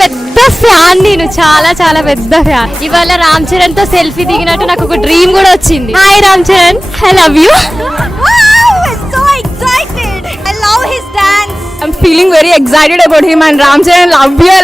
పెద్ద ఫ్యాన్, నేను చాలా చాలా పెద్ద ఫ్యాన్. ఇవాళ రామ్ చరణ్ తో సెల్ఫీ దిగినట్టు నాకు ఒక డ్రీమ్ కూడా వచ్చింది. Hi Ram Charan, I love you. I'm feeling very excited about him and Ram Charan, love you.